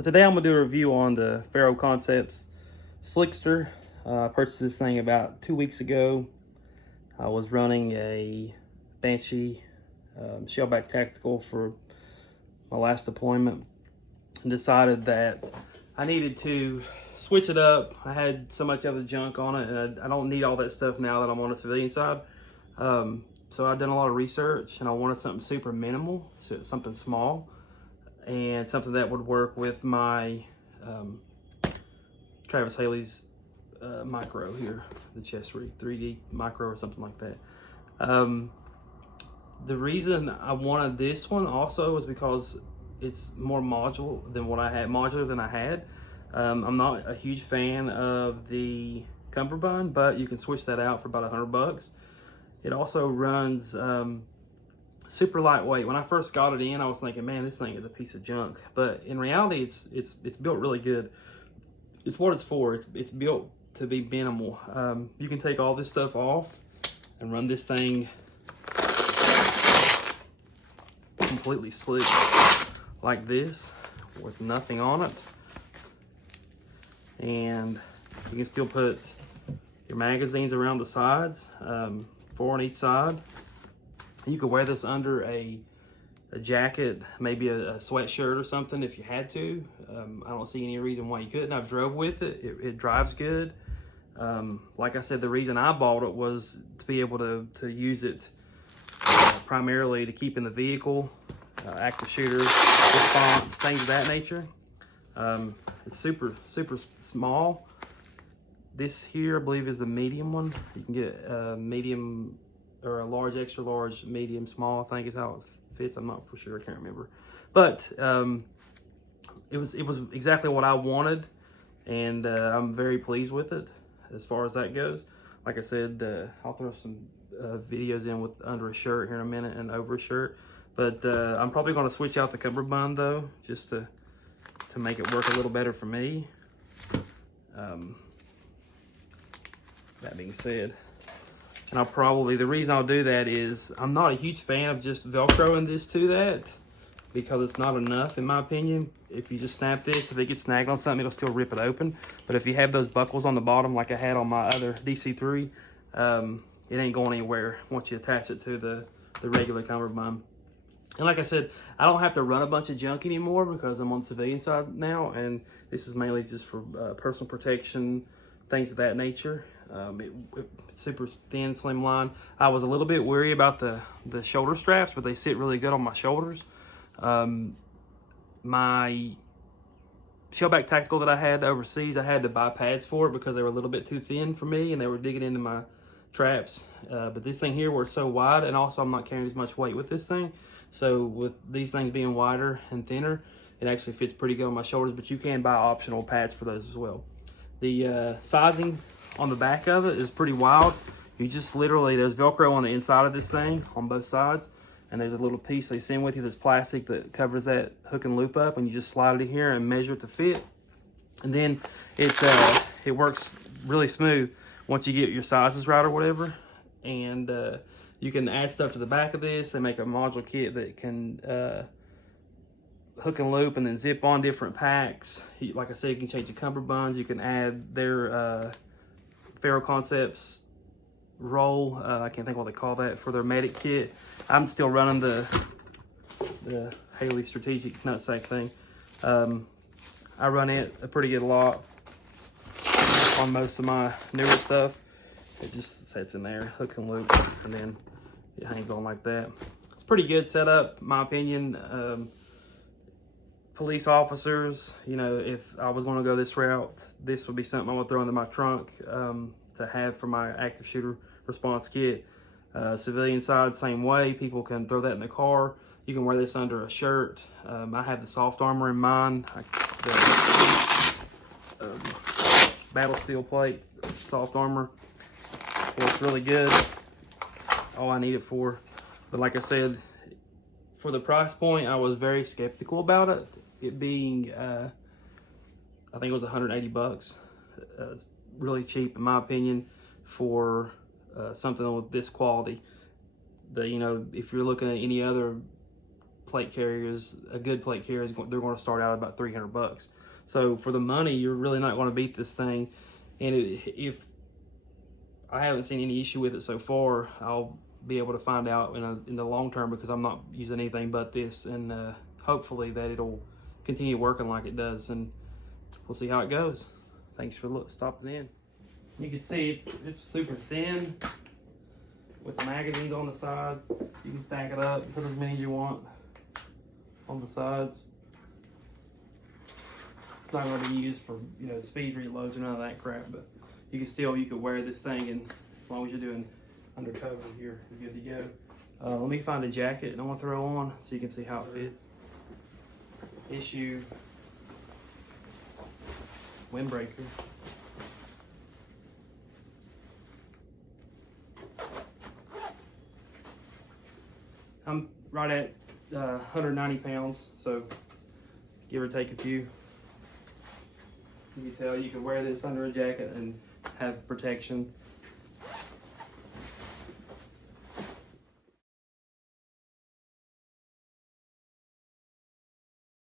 So today I'm gonna do a review on the Ferro Concepts Slickster. I purchased this thing about 2 weeks ago. I was running a Banshee shellback tactical for my last deployment and decided that I needed to switch it up. I had so much other junk on it, and I don't need all that stuff now that I'm on the civilian side. So I've done a lot of research, and I wanted something super minimal, so something small, and something that would work with my Travis Haley's micro here, the Chest Rig 3D micro or something like that. The reason I wanted this one also was because it's more modular than I had. I'm not a huge fan of the cummerbund, but you can switch that out for about $100. It also runs super lightweight. When I first got it in, I was thinking, man, this thing is a piece of junk. But in reality, it's built really good. It's what it's for. It's built to be minimal. You can take all this stuff off and run this thing completely slick like this with nothing on it. And you can still put your magazines around the sides, 4 on each side. You could wear this under a jacket, maybe a sweatshirt or something if you had to. I don't see any reason why you couldn't. I've drove with it. It drives good. Like I said, the reason I bought it was to be able to use it primarily to keep in the vehicle, active shooter, response, things of that nature. It's super small. This here, I believe, is the medium one. You can get a medium or a large, extra large, medium, small, I think is how it fits. I'm not for sure, I can't remember. But it was exactly what I wanted, and I'm very pleased with it as far as that goes. Like I said, I'll throw some videos in with under a shirt here in a minute and over a shirt. But I'm probably gonna switch out the cummerbund though, just to make it work a little better for me. That being said, and the reason I'll do that is I'm not a huge fan of just Velcroing this to that, because it's not enough in my opinion. If you just snap this, if it gets snagged on something, it'll still rip it open. But if you have those buckles on the bottom like I had on my other DC3, it ain't going anywhere once you attach it to the regular cummerbund. And like I said, I don't have to run a bunch of junk anymore because I'm on the civilian side now, and this is mainly just for personal protection, things of that nature. It's super thin, slim line. I was a little bit worried about the shoulder straps, but they sit really good on my shoulders. My shellback tactical that I had overseas, I had to buy pads for it because they were a little bit too thin for me and they were digging into my traps. But this thing here was so wide, and also I'm not carrying as much weight with this thing. So with these things being wider and thinner, it actually fits pretty good on my shoulders, but you can buy optional pads for those as well. The sizing on the back of it is pretty wild. You just literally, there's Velcro on the inside of this thing on both sides, and there's a little piece they send with you that's plastic that covers that hook and loop up, and you just slide it in here and measure it to fit. And then it works really smooth once you get your sizes right or whatever. And you can add stuff to the back of this. They make a module kit that can hook and loop and then zip on different packs. Like I said, you can change the cummerbunds. You can add their Ferro Concepts roll. I can't think what they call that for their medic kit. I'm still running the Haley strategic nutsack thing. I run it a pretty good lot on most of my newer stuff. It just sits in there, hook and loop, and then it hangs on like that. It's pretty good setup, in my opinion. Police officers, you know, if I was going to go this route, this would be something I would throw into my trunk to have for my active shooter response kit. Civilian side, same way. People can throw that in the car. You can wear this under a shirt. I have the soft armor in mine. The battle steel plate, soft armor. It's really good. All I need it for. But like I said, for the price point, I was very skeptical about it. It being, I think it was $180. It's really cheap in my opinion for something with this quality. You know, if you're looking at any other plate carriers, a good plate carrier, they're going to start out about $300. So for the money, you're really not going to beat this thing. And if I haven't seen any issue with it so far, I'll be able to find out in the long term, because I'm not using anything but this, and hopefully that it'll continue working like it does, and we'll see how it goes. Thanks for stopping in. You can see it's super thin with magazines on the side. You can stack it up, put as many as you want on the sides. It's not going to be used for speed reloads or none of that crap, but you could wear this thing, and as long as you're doing undercover, you're good to go. Let me find a jacket and I want to throw on so you can see how it fits. Issue windbreaker. I'm right at 190 pounds, so give or take a few. You can tell you can wear this under a jacket and have protection.